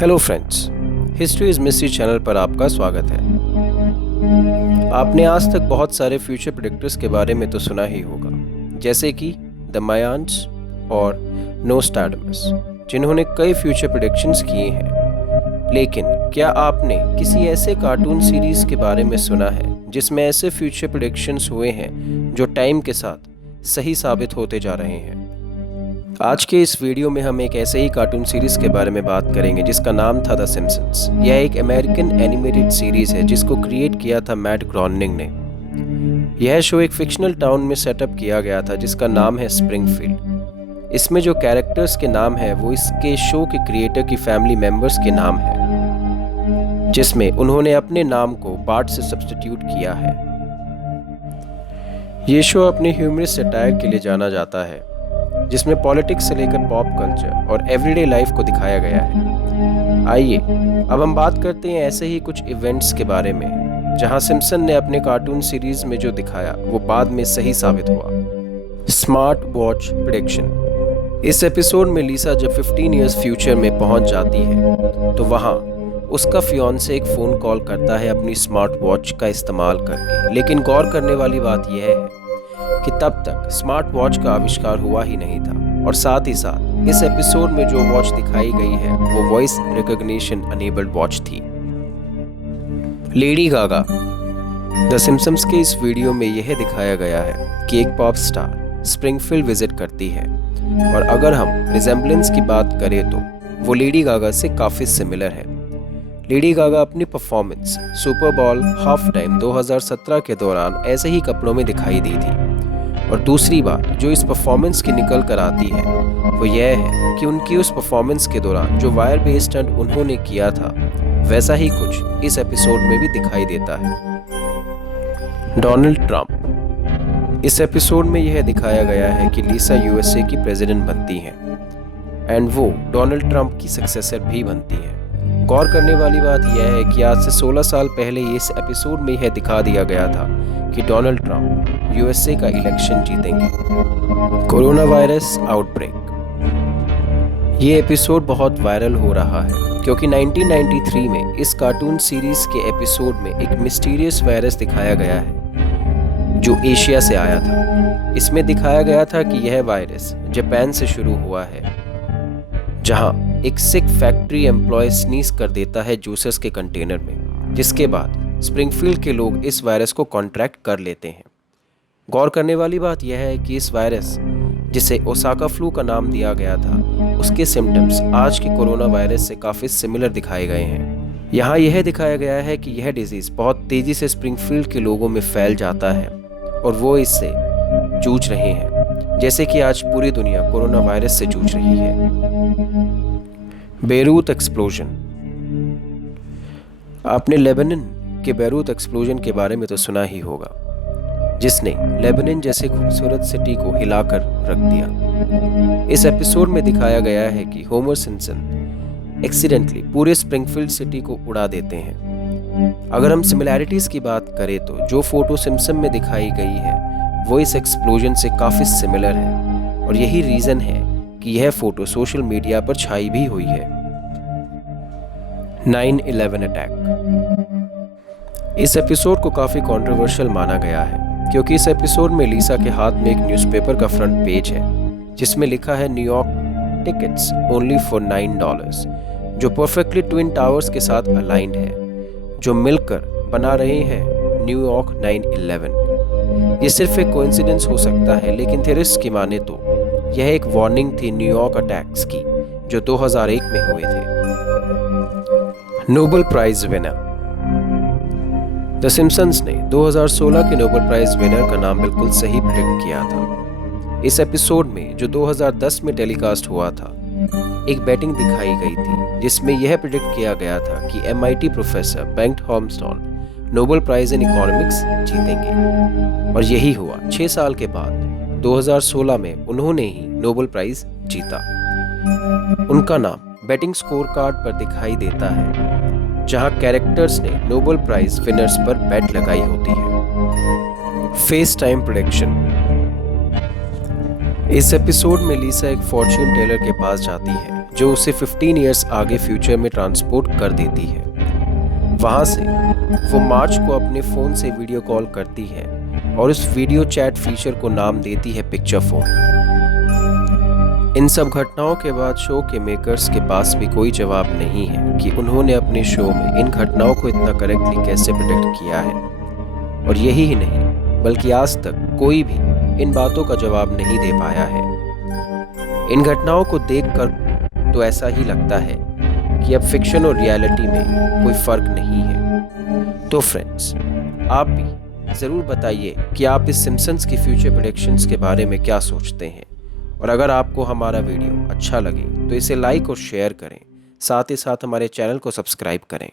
Hello friends, history is mystery channel पर आपका स्वागत है। आपने आज तक बहुत सारे फ्यूचर प्रेडिक्टर्स के बारे में तो सुना ही होगा, जैसे कि द मायान्स और नोस्ट्राडामस, जिन्होंने कई फ्यूचर प्रेडिक्शंस किए हैं। लेकिन क्या आपने किसी ऐसे कार्टून सीरीज के बारे में सुना है जिसमें ऐसे फ्यूचर प्रेडिक्शंस हुए हैं जो टाइम के साथ सही साबित होते जा रहे हैं? आज के इस वीडियो में हम एक ऐसे ही कार्टून सीरीज के बारे में बात करेंगे जिसका नाम था द सिम्पसन्स। यह एक अमेरिकन एनिमेटेड सीरीज है जिसको क्रिएट किया था मैट ग्रोनिंग ने। यह शो एक फिक्शनल टाउन में सेटअप किया गया था जिसका नाम है स्प्रिंगफील्ड। इसमें जो कैरेक्टर्स के नाम है वो इसके शो के क्रिएटर की फैमिली मेंबर्स के नाम है, जिसमें उन्होंने अपने नाम को बार्ट से सब्स्टिट्यूट किया है। ये शो अपने ह्यूमरस सटायर के लिए जाना जाता है, जिसमें पॉलिटिक्स से लेकर पॉप कल्चर और एवरीडे लाइफ को दिखाया गया है। आइए अब हम बात करते हैं ऐसे ही कुछ इवेंट्स के बारे में जहां सिम्पसन ने अपने कार्टून सीरीज में जो दिखाया वो बाद में सही साबित हुआ। Smart watch prediction. इस एपिसोड में लीसा जब 15 इयर्स फ्यूचर में पहुंच जाती है तो वहां उसका फियांसे एक फ़ोन कॉल करता है अपनी स्मार्ट वॉच का इस्तेमाल करके। लेकिन गौर करने वाली बात यह है कि तब तक स्मार्ट वॉच का आविष्कार हुआ ही नहीं था, और साथ ही साथ इस एपिसोड में जो वॉच दिखाई गई है वो वॉइस रिकॉग्निशन अनेबल्ड वॉच थी। Lady Gaga. द सिम्पसन्स के इस वीडियो में यह दिखाया गया है कि एक पॉप स्टार स्प्रिंगफील्ड विजिट करती है, और अगर हम रिजेम्बलेंस की बात करें तो वो लेडी गागा से काफ़ी सिमिलर है। लेडी गागा अपनी performance super ball half time 2017 के दौरान ऐसे ही कपड़ों में दिखाई दी थी। और दूसरी बात जो इस परफॉर्मेंस की निकल कर आती है वो यह है कि उनकी उस परफॉर्मेंस के दौरान जो वायर बेस्ड स्टंट उन्होंने किया था वैसा ही कुछ इस एपिसोड में भी दिखाई देता है। Donald Trump. इस एपिसोड में यह दिखाया गया है कि लीसा यूएसए की प्रेसिडेंट बनती हैं एंड वो डोनाल्ड ट्रंप की सक्सेसर भी बनती हैं। गौर करने वाली बात यह है कि आज से 16 साल पहले इस एपिसोड में यह दिखा दिया गया था कि डोनाल्ड ट्रंप यूएसए का इलेक्शन जीतेंगे। Corona virus outbreak. ये एपिसोड बहुत वायरल हो रहा है क्योंकि 1993 में इस कार्टून सीरीज के एपिसोड में एक मिस्टीरियस वायरस दिखाया गया है जो एशिया से आया था। इसमें दिखाया गया था कि यह वायरस जापान से शुरू हुआ है, जहां एक सिक फैक्ट्री एम्प्लॉय स्नीज कर देता है जूसेस के कंटेनर में, जिसके बाद स्प्रिंगफील्ड के लोग इस वायरस को कॉन्ट्रैक्ट कर लेते हैं। गौर करने वाली बात यह है कि इस वायरस, जिसे ओसाका फ्लू का नाम दिया गया था, उसके सिम्टम्स आज के कोरोना वायरस से काफ़ी सिमिलर दिखाए गए हैं। यहाँ यह दिखाया गया है कि यह डिजीज़ बहुत तेज़ी से स्प्रिंगफील्ड के लोगों में फैल जाता है और वो इससे जूझ रहे हैं, जैसे कि आज पूरी दुनिया कोरोना वायरस से जूझ रही है। Beirut explosion. आपने लेबनान के बेरूत एक्सप्लोजन के बारे में तो सुना ही होगा, जिसने लेबनान जैसे खूबसूरत सिटी को हिलाकर रख दिया। इस एपिसोड में दिखाया गया है कि होमर सिम्पसन एक्सीडेंटली पूरे स्प्रिंगफील्ड सिटी को उड़ा देते हैं। अगर हम सिमिलैरिटीज की बात करें तो जो फोटो सिम्पसन में दिखाई गई है वो इस एक्सप्लोजन से काफ़ी सिमिलर है, और यही रीज़न है कि यह फोटो सोशल मीडिया पर छाई भी हुई है। 9/11 अटैक। इस एपिसोड को काफ़ी कंट्रोवर्शियल माना गया है क्योंकि इस एपिसोड में लीसा के हाथ में एक न्यूज़पेपर का फ्रंट पेज है जिसमें लिखा है न्यूयॉर्क टिकट्स ओनली फॉर $9, जो परफेक्टली ट्विन टावर्स के साथ अलाइंड है जो मिलकर बना रहे हैं न्यूयॉर्क 9/11। ये सिर्फ एक कोइंसिडेंस हो सकता है, लेकिन थ्योरिस्ट की माने तो यह एक वार्निंग थी न्यूयॉर्क अटैक्स की जो 2001 में हुए थे। Nobel prize winner. The Simpsons ने 2016 के नोबेल प्राइज विनर का नाम बिल्कुल सही प्रेडिक्ट किया था। इस एपिसोड में जो 2010 में टेलीकास्ट हुआ था, एक बैटिंग दिखाई गई थी जिसमें यह प्रेडिक्ट किया गया था कि MIT professor Bengt Holmstrom Nobel prize in economics जीतेंगे, और यही हुआ। 6 साल के बाद 2016 में उन्होंने ही नोबेल प्राइज जीता। उनका नाम बैटिंग स्कोर कार्ड पर दिखाई देता है जहां कैरेक्टर्स ने नोबेल प्राइज विनर्स पर बैट लगाई होती है। Face time prediction. इस एपिसोड में लीसा एक फॉर्च्यून टेलर के पास जाती है जो उसे 15 इयर्स आगे फ्यूचर में ट्रांसपोर्ट कर देती है। वहां से वो मार्च को अपने फ़ोन से वीडियो कॉल करती है और उस वीडियो चैट फीचर को नाम देती है पिक्चर फ़ोन। इन सब घटनाओं के बाद शो के मेकर्स के पास भी कोई जवाब नहीं है कि उन्होंने अपने शो में इन घटनाओं को इतना करेक्टली कैसे प्रेडिक्ट किया है। और यही ही नहीं बल्कि आज तक कोई भी इन बातों का जवाब नहीं दे पाया है। इन घटनाओं को देखकर तो ऐसा ही लगता है कि अब फिक्शन और रियलिटी में कोई फर्क नहीं है। तो फ्रेंड्स, आप भी ज़रूर बताइए कि आप इस सिम्पसन्स की फ्यूचर प्रेडिक्शंस के बारे में क्या सोचते हैं। और अगर आपको हमारा वीडियो अच्छा लगे तो इसे लाइक और शेयर करें, साथ ही साथ हमारे चैनल को सब्सक्राइब करें।